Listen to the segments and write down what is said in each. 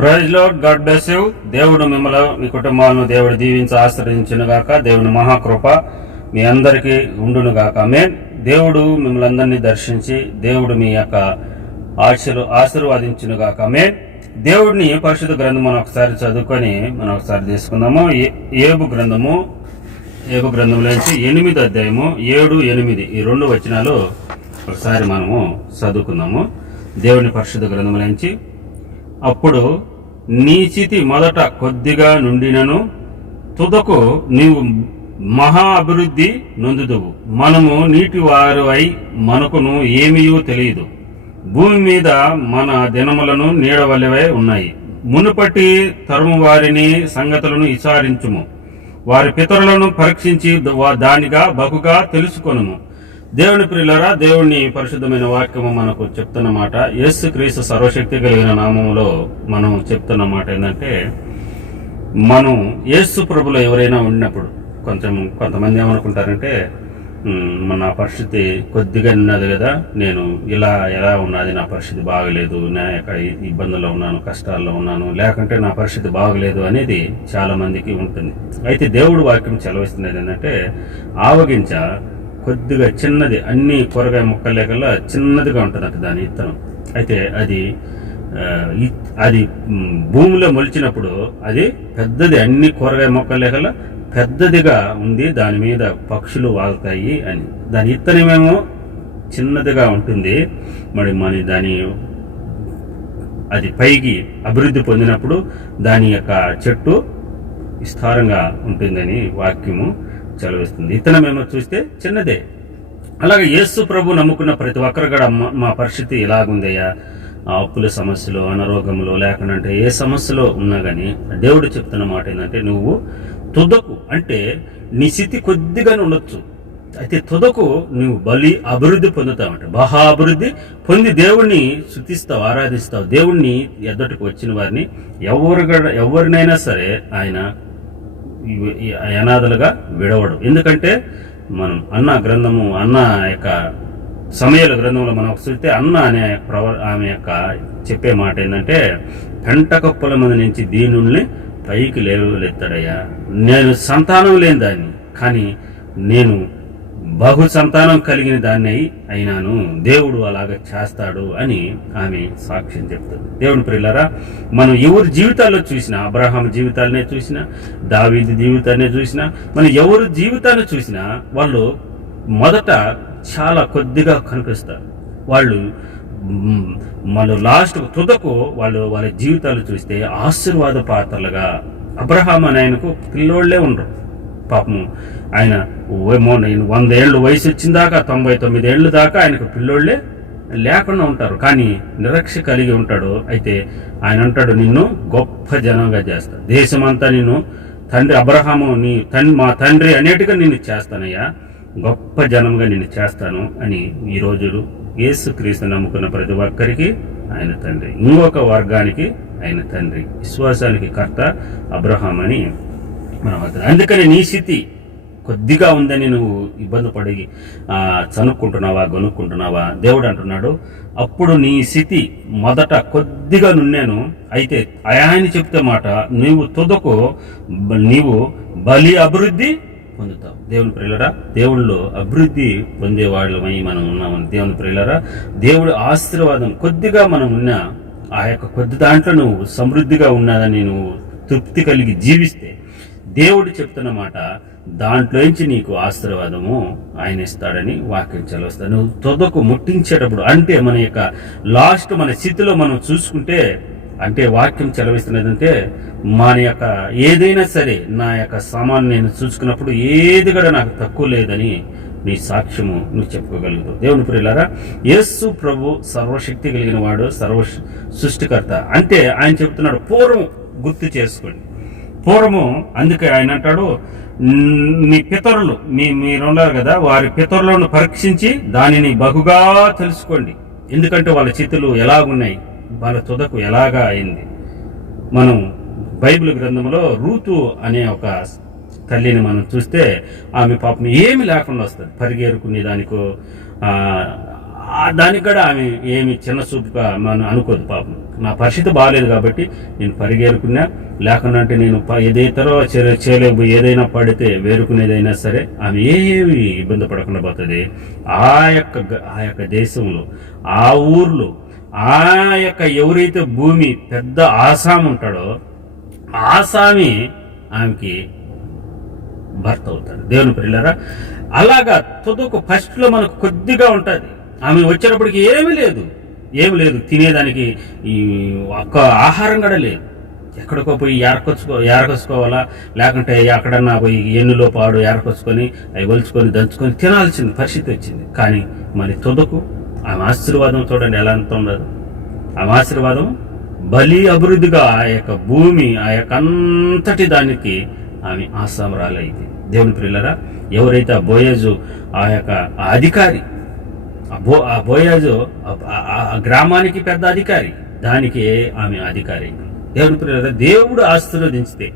Praise lord, God bless you. దేవుడు మిమ్మల్ని మీ కుటుంబాలను దేవుడు దీవించి ఆశ్రయించును గాక. దేవుని మహాకృప మీ అందరికీ ఉండును గాక. ఆమేన్. దేవుడు మిమ్మల్ని అందరినీ దర్శించి దేవుడు మీ యొక్క ఆశీర్వాదించును గాక. ఆమేన్. దేవుడిని పరిశుద్ధ గ్రంథం మనం ఒకసారి చదువుకొని మనం ఒకసారి తీసుకుందాము. ఏబు గ్రంథంలోంచి 8వ అధ్యాయము 7, 8 ఈ 2 వచనాలు ఒకసారి మనము చదువుకుందాము. దేవుని పరిశుద్ధ గ్రంథంలోంచి. అప్పుడు నీ చితి మొదట కొద్దిగా నుండినను తుదకు నీవు మహా అభివృద్ధి నొందుదువు. మనము నీటి వారు అయి మనకును ఏమీయూ తెలియదు. భూమి మీద మన దినములను నీడవలవే ఉన్నాయి. మునుపటి తరుము వారిని సంగతులను విచారించుము. వారి పితరులను పరీక్షించి దానిగా బహుగా తెలుసుకొనుము. దేవుని ప్రియులారా, దేవుని పరిశుద్ధమైన వాక్యము మనకు చెప్తున్న మాట, యేసు క్రీస్తు సర్వశక్తి కలిగిన నామములో మనం చెప్తున్న మాట ఏంటంటే, మనం యేసు ప్రభులో ఎవరైనా ఉన్నప్పుడు కొంతమంది ఏమనుకుంటారంటే, నా పరిస్థితి కొద్దిగా ఉన్నది కదా, నేను ఎలా ఉన్నది, నా పరిస్థితి బాగలేదు, నా యొక్క ఇబ్బందుల్లో ఉన్నాను, కష్టాల్లో ఉన్నాను, లేకుంటే నా పరిస్థితి బాగలేదు అనేది చాలా మందికి ఉంటుంది. అయితే దేవుడు వాక్యం సెలవిస్తున్నది ఏంటంటే, ఆవగించ కొద్దిగా చిన్నది, అన్ని కూరగాయ మొక్కలే కల్లా చిన్నదిగా ఉంటుందంట దాని ఇత్తనం. అయితే అది భూమిలో మొలిచినప్పుడు అది పెద్దది, అన్ని కూరగాయ మొక్కలే కల్లా పెద్దదిగా ఉంది, దాని మీద పక్షులు వాగుతాయి అని. దాని ఇత్తనమేమో చిన్నదిగా ఉంటుంది. మరి దాని అది పైకి అభివృద్ధి పొందినప్పుడు దాని యొక్క చెట్టు విస్తారంగా ఉంటుందని వాక్యము చదివిస్తుంది. ఇత్తనమేమో చూస్తే చిన్నదే. అలాగే యేసు ప్రభు నమ్ముకున్న ప్రతి ఒక్కరు కూడా మా పరిస్థితి ఇలాగుందయ్యా, అప్పుల సమస్యలు, అనారోగ్యంలో, లేకుంటే ఏ సమస్యలో ఉన్నా కానీ దేవుడు చెప్తున్న మాట ఏంటంటే, నువ్వు తుదకు, అంటే నీ స్థితి కొద్దిగానే ఉండొచ్చు, అయితే తుదకు నువ్వు అభివృద్ధి పొందుతావంట. మహా అభివృద్ధి పొంది దేవుణ్ణి స్తుతిస్తావు, ఆరాధిస్తావు. దేవుణ్ణి ఎద్దటికి వచ్చిన వారిని ఎవరినైనా సరే ఆయన అనాథలుగా విడవడు. ఎందుకంటే మనం అన్న యొక్క సమయాల గ్రంథంలో మనం చూస్తే అన్న అనే ఆమె యొక్క చెప్పే మాట ఏంటంటే, పెంటకప్పుల మంది నుంచి దీనుల్ని పైకి లేవలెత్తాడయ్యా. నేను సంతానం లేని దాన్ని, కానీ నేను బహు సంతానం కలిగిన దాన్ని అయినాను, దేవుడు అలాగ చేస్తాడు అని ఆమె సాక్ష్యం చెప్తుంది. దేవుని ప్రియులారా, మనం ఎవరి జీవితాల్లో చూసినా, అబ్రహాం జీవితాలనే చూసినా, దావీదు జీవితాన్ని చూసినా, మనం ఎవరి జీవితాన్ని చూసినా వాళ్ళు మొదట చాలా కొద్దిగా కనిపిస్తారు. వాళ్ళు లాస్ట్ తుదకు వాళ్ళ జీవితాలు చూస్తే ఆశీర్వాద పాత్రలుగా. అబ్రహాం అని ఆయనకు పిల్లోళ్లే ఉండరు. పాపం ఆయన 100 ఏళ్ళు వయసు వచ్చిన దాకా, 99 ఏళ్ళు దాకా ఆయనకు పిల్లోళ్లే లేకుండా ఉంటారు, కానీ నిరీక్ష కలిగి ఉంటాడు. అయితే ఆయన అంటాడు, నిన్ను గొప్ప జనంగా చేస్తా, దేశమంతా నిన్ను తండ్రి అబ్రహాము మా తండ్రి అనేట్టుగా నిన్ను చేస్తానయ్యా, గొప్ప జనంగా నిన్ను చేస్తాను అని. ఈ రోజు యేసుక్రీస్తు నమ్ముకున్న ప్రతి ఒక్కరికి ఆయన తండ్రి, ఇంకొక వర్గానికి ఆయన తండ్రి, విశ్వాసానికి కర్త అబ్రహాం అని మనం అర్థం. అందుకని నీ స్థితి కొద్దిగా ఉందని నువ్వు ఇబ్బంది పడి గొనుక్కుంటున్నావా, దేవుడు అంటున్నాడు, అప్పుడు నీ స్థితి మొదట కొద్దిగా నున్నాను, అయితే ఆయన చెప్తే మాట, నీవు తుదకు అభివృద్ధి పొందుతావు. దేవుని ప్రియులరా, దేవుళ్ళు అభివృద్ధి పొందేవాళ్ళమై మనం ఉన్నామని. దేవుని ప్రియులరా, దేవుడు ఆశీర్వాదం కొద్దిగా మనం ఉన్నా, ఆ యొక్క కొద్ది దాంట్లో నువ్వు సమృద్ధిగా ఉన్నదని నువ్వు తృప్తి కలిగి జీవిస్తే, దేవుడు చెప్తున్న మాట, దాంట్లోంచి నీకు ఆశీర్వాదము ఆయన ఇస్తాడని వాక్యం చదివిస్తాడు. నువ్వు తుదకు ముట్టించేటప్పుడు, అంటే మన యొక్క లాస్ట్ మన స్థితిలో మనం చూసుకుంటే, అంటే వాక్యం చదివిస్తున్నదంటే, మన యొక్క ఏదైనా సరే నా యొక్క సామాన్ నేను చూసుకున్నప్పుడు ఏది కూడా నాకు తక్కువ లేదని నీ సాక్ష్యము నువ్వు చెప్పుకోగలుగుతావు. దేవుని ప్రియులారా, యేసు ప్రభు సర్వశక్తి కలిగిన వాడు, సృష్టికర్త. అంటే ఆయన చెప్తున్నాడు, పూర్వం గుర్తు చేసుకోండి. పూర్వము, అందుకే ఆయన అంటాడు, నీ పితరులు మీరున్నారు కదా, వారి పితరులను పరీక్షించి దానిని బహుగా తెలుసుకోండి. ఎందుకంటే వాళ్ళ చేతులు ఎలాగున్నాయి, వాళ్ళ తుదకు ఎలాగా అయింది. మనం బైబిల్ గ్రంథంలో రూతు అనే ఒక తల్లిని మనం చూస్తే, ఆమె పాపం ఏమి లేకుండా వస్తుంది, పరిగెరుకునే దానికో దానికి కూడా ఆమె ఏమి చిన్న చూపుగా మనం అనుకోదు. పాపం నా పరిస్థితి బాగాలేదు కాబట్టి నేను పరిగెరుకున్నా, లేకుండా నేను ఏదైతారో చేయలేకపోయి ఏదైనా పడితే వేరుకునేదైనా సరే ఆమె ఏమి ఇబ్బంది పడకుండా పోతుంది. ఆ యొక్క దేశంలో, ఆ ఊర్లో, ఆ యొక్క ఎవరైతే భూమి పెద్ద ఆసామి ఉంటాడో ఆసామి ఆమెకి భర్త అవుతాడు. దేవుని ప్రియులారా, అలాగా తుదకు ఫస్ట్లో మనకు కొద్దిగా ఉంటుంది. ఆమె వచ్చేటప్పటికి ఏమీ లేదు తినేదానికి ఈ ఒక్క ఆహారం కూడా లేదు. ఎక్కడికో పోయి ఏరకొచ్చుకోవాలా, లేకుంటే ఎక్కడన్నా పోయి ఎన్నులో పాడు ఏరకొచ్చుకొని అవి ఒలుచుకొని దంచుకొని తినాల్సిన పరిస్థితి వచ్చింది. కానీ మరి తుదకు ఆమె ఆశీర్వాదం చూడండి ఎలా అంత ఉండదు. ఆమె ఆశీర్వాదం బలి అభివృద్ధిగా ఆ యొక్క భూమి, ఆ యొక్క అంతటి దానికి ఆమె ఆసామరాలైంది. దేవుని ప్రియులరా, ఎవరైతే ఆ బోయాజు ఆ యొక్క అధికారి, ఆ బోయాజు ఆ గ్రామానికి పెద్ద అధికారి, దానికి ఆమె అధికారి. దేవుని ప్రియులరా, దేవుడు ఆశీర్వదించితే,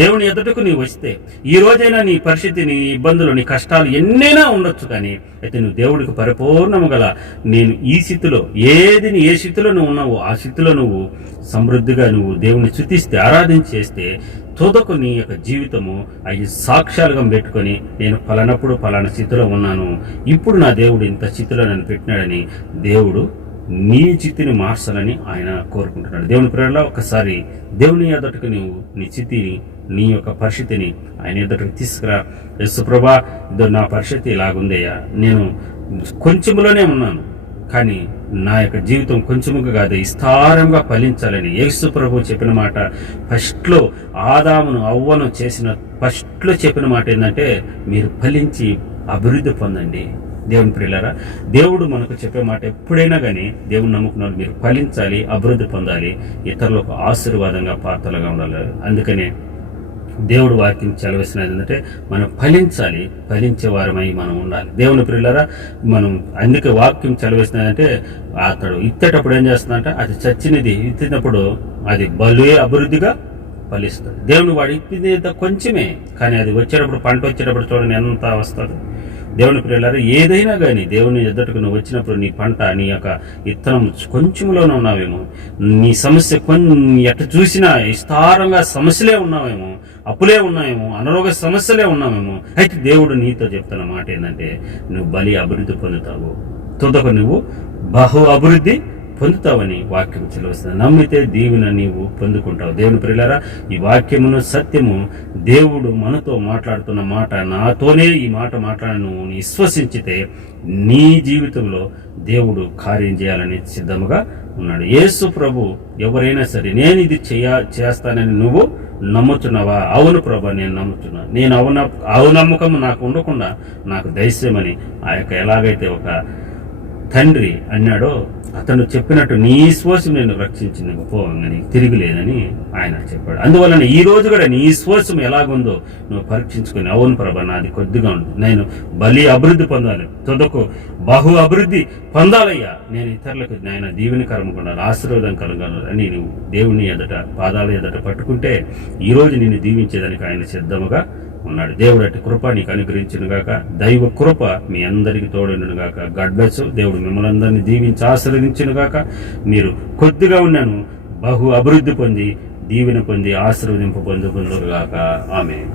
దేవుని ఎదుటకు నీవు వస్తే, ఈ రోజైనా నీ పరిస్థితి, నీ ఇబ్బందులు, నీ కష్టాలు ఎన్నైనా ఉండొచ్చు, కానీ అయితే నువ్వు దేవుడికి పరిపూర్ణము గల నేను ఈ స్థితిలో ఏ స్థితిలో నువ్వు ఉన్నావో ఆ స్థితిలో నువ్వు సమృద్ధిగా నువ్వు దేవుని స్తుతిస్తే, ఆరాధించేస్తే తుదకు నీ యొక్క జీవితము అవి సాక్ష్యాలుగా పెట్టుకొని నేను ఫలానప్పుడు ఫలానా స్థితిలో ఉన్నాను, ఇప్పుడు నా దేవుడు ఇంత స్థితిలో నన్ను పెట్టినాడని దేవుడు నీ స్థితిని మార్చాలని ఆయన కోరుకుంటున్నాడు. దేవుని ప్రేరణలో ఒక్కసారి దేవుని ఎదుటకు నీవు నీ స్థితిని, నీ యొక్క పరిస్థితిని ఆయన ఎదుటకు తీసుకురా. యేసుప్రభా, ఇదో నా పరిస్థితి ఇలాగుందయ్యా, నేను కొంచెంలోనే ఉన్నాను, కానీ నా యొక్క జీవితం కొంచెముగా కాదు విస్తారంగా ఫలించాలని యేసు ప్రభు చెప్పిన మాట. ఫస్ట్లో ఆదామును అవ్వను చేసిన ఫస్ట్లో చెప్పిన మాట ఏంటంటే, మీరు ఫలించి అభివృద్ధి పొందండి. దేవుని ప్రియులారా, దేవుడు మనకు చెప్పే మాట ఎప్పుడైనా కానీ దేవుని నమ్ముకున్న మీరు ఫలించాలి, అభివృద్ధి పొందాలి, ఇతరులకు ఆశీర్వాదంగా పాత్రలుగా ఉండాలి. అందుకనే దేవుడు వాక్యం చదివేసినది ఏంటంటే మనం ఫలించాలి, ఫలించే వారమై మనం ఉండాలి. దేవుని ప్రియులారా, మనం అందుకే వాక్యం చదివేసినదంటే అతడు ఇచ్చేటప్పుడు ఏం చేస్తుందంటే అది చచ్చినది ఇచ్చినప్పుడు అది బలే అభివృద్ధిగా ఫలిస్తుంది. దేవుని వాడు ఇప్పింది కొంచెమే, కానీ అది వచ్చేటప్పుడు పంట వచ్చేటప్పుడు చూడండి ఎంత వస్తుంది. దేవుని ప్రియులారా, ఏదైనా కానీ దేవుని ఎదుటకు నువ్వు వచ్చినప్పుడు నీ పంట, నీ యొక్క విత్తనం కొంచెంలోనే ఉన్నావేమో, నీ సమస్య ఎట్ట చూసినా విస్తారంగా సమస్యలే ఉన్నావేమో, అప్పులే ఉన్నాయేమో, అనారోగ్య సమస్యలే ఉన్నామేమో, అయితే దేవుడు నీతో చెప్తున్న మాట ఏంటంటే నువ్వు బలి అభివృద్ధి పొందుతావు, తుదకు నువ్వు బహు అభివృద్ధి పొందుతావని వాక్యం చెలవస్తుంది. నమ్మితే దీవెన నీవు పొందుకుంటావు. దేవుని ప్రియులారా, ఈ వాక్యమును సత్యము దేవుడు మనతో మాట్లాడుతున్న మాట, నాతోనే ఈ మాట మాట్లాడి నువ్వు విశ్వసించితే నీ జీవితంలో దేవుడు కార్యం చేయాలని సిద్ధముగా ఉన్నాడు. యేసు ప్రభు ఎవరైనా సరే నేను ఇది చేస్తానని నువ్వు నమ్ముతున్నావా? అవును ప్రభు, నేను నమ్ముతున్నా. నేను అవునమ్మకం నాకు ఉండకుండా నాకు దయచేయమని ఆ యొక్క ఎలాగైతే ఒక తండ్రి అన్నాడో అతను చెప్పినట్టు నీ శ్వాసం నేను రక్షించింది పోవని తిరిగిలేదని ఆయన చెప్పాడు. అందువలన ఈ రోజు కూడా నీ శ్వాసం ఎలాగుందో నువ్వు పరీక్షించుకుని, అవును ప్రభా నాది కొద్దిగా ఉంది, నేను బలి అభివృద్ధి పొందాలి, తుదకు బహు అభివృద్ధి పొందాలయ్యా, నేను ఇతరులకు ఆయన దీవెనకరం కొనాలి, ఆశీర్వాదం కలగాలి అని నువ్వు దేవుని ఎదుట పాదాల ఎదుట పట్టుకుంటే ఈ రోజు నిన్ను దీవించేదానికి ఆయన సిద్ధముగా ఉన్నాడు. దేవుడు అట్టి కృప నీకు అనుగ్రహించును గాక. దైవ కృప మీ అందరికి తోడును గాక. God bless. దేవుడు మిమ్మల్ని అందరినీ దీవించి ఆశీర్వదించును గాక. మీరు కొద్దిగా ఉన్నాను బహు అభివృద్ధి పొంది దీవెన పొంది ఆశీర్వదింపు పొందుకుందురు గాక. ఆమేన్.